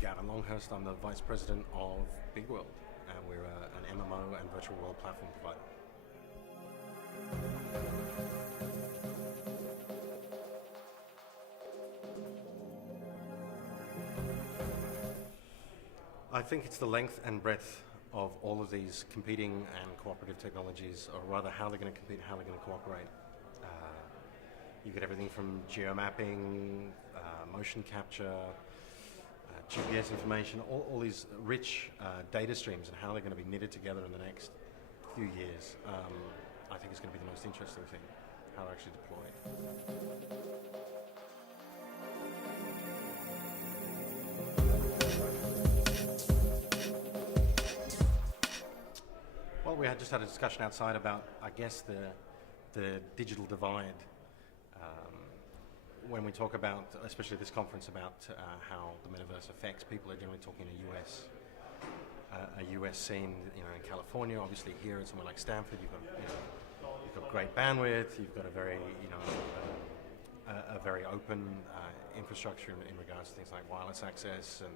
Gavin Longhurst. I'm the Vice President of BigWorld, and we're an MMO and virtual world platform provider. I think it's the length and breadth of all of these competing and cooperative technologies, or rather how they're going to compete and how they're going to cooperate. You get everything from geomapping, motion capture, GPS information, all these rich data streams and how they're going to be knitted together in the next few years. I think it's going to be the most interesting thing, how they're actually deployed. Well, we had just had a discussion outside about, I guess, the digital divide. When we talk about, especially this conference, about how the metaverse affects people, are generally talking a US scene, in California. Obviously, here at somewhere like Stanford, you've got great bandwidth. You've got a very, a very open infrastructure in regards to things like wireless access and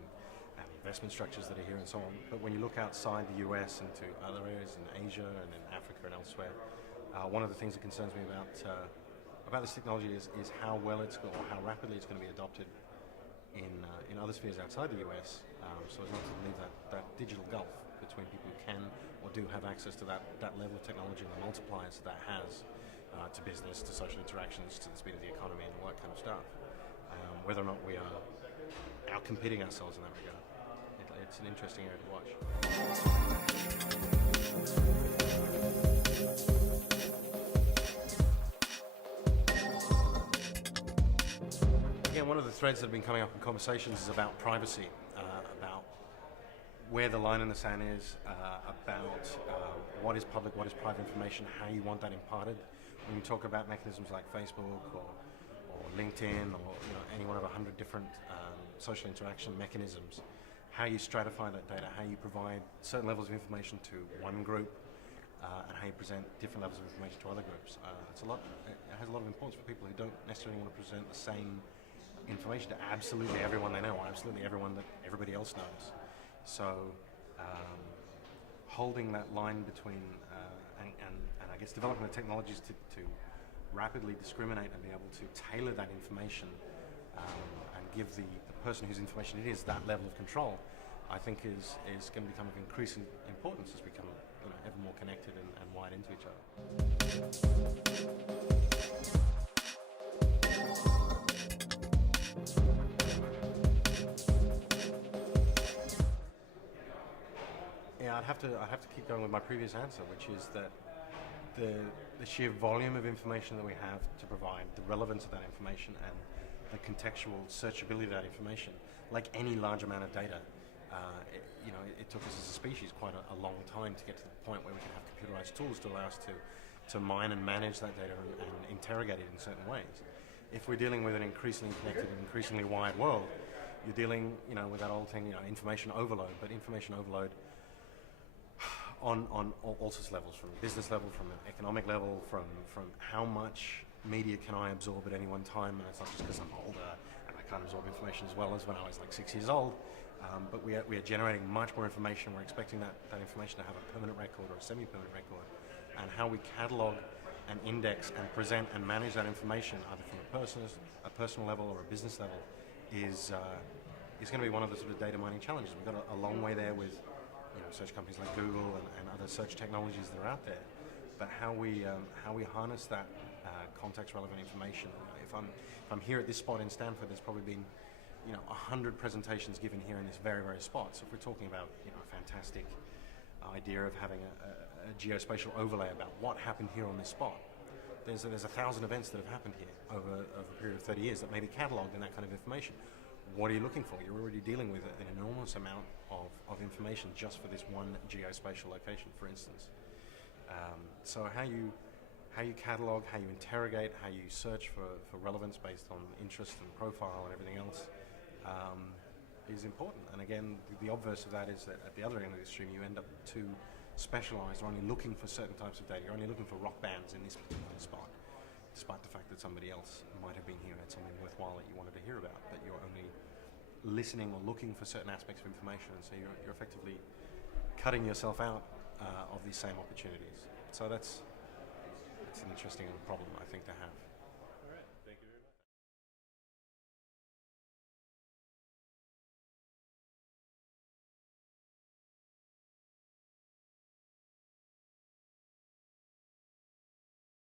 investment structures that are here and so on. But when you look outside the US into other areas in Asia and in Africa and elsewhere, one of the things that concerns me about this technology is how well or how rapidly it's going to be adopted in other spheres outside the US, so as not to leave that digital gulf between people who can or do have access to that level of technology and the multipliers that has to business, to social interactions, to the speed of the economy and all that kind of stuff. Whether or not we are out-competing ourselves in that regard, it's an interesting area to watch. Again, one of the threads that have been coming up in conversations is about privacy, about where the line in the sand is, about what is public, what is private information, how you want that imparted. When you talk about mechanisms like Facebook or LinkedIn or any one of 100 different social interaction mechanisms, how you stratify that data, how you provide certain levels of information to one group, and how you present different levels of information to other groups. It has a lot of importance for people who don't necessarily want to present the same information to absolutely everyone they know, or absolutely everyone that everybody else knows. So holding that line between and I guess developing the technologies to rapidly discriminate and be able to tailor that information and give the person whose information it is that level of control, I think is going to become of increasing importance as we become ever more connected and wired into each other. Yeah, I'd have to keep going with my previous answer, which is that the sheer volume of information that we have to provide, the relevance of that information, and the contextual searchability of that information, like any large amount of data, it took us as a species quite a long time to get to the point where we can have computerized tools to allow us to mine and manage that data and interrogate it in certain ways. If we're dealing with an increasingly connected and increasingly wired world, you're dealing, with that old thing, information overload, but information overload on all sorts of levels, from business level, from an economic level, from how much media can I absorb at any one time, and it's not just because I'm older and I can't absorb information as well as when I was like 6 years old, but we are generating much more information. We're expecting that information to have a permanent record or a semi-permanent record, and how we catalog and index and present and manage that information, either from a personal level or a business level, is going to be one of the sort of data mining challenges. We've got a long way there with search companies like Google and other search technologies that are out there, but how we harness that context relevant information. If I'm here at this spot in Stanford, there's probably been 100 presentations given here in this very, very spot. So if we're talking about a fantastic idea of having a geospatial overlay about what happened here on this spot, there's 1,000 events that have happened here over a period of 30 years that may be cataloged in that kind of information. What are you looking for? You're already dealing with an enormous amount of information just for this one geospatial location, for instance. So how you catalog, how you interrogate, how you search for relevance based on interest and profile and everything else is important. And again, the obverse of that is that at the other end of the extreme, you end up too specialized, or only looking for certain types of data. You're only looking for rock bands in this particular spot, despite the fact that somebody else might have been here and had something worthwhile that you wanted to hear about, but you're only listening or looking for certain aspects of information, and so you're effectively cutting yourself out of these same opportunities. So it's an interesting problem, I think, to have.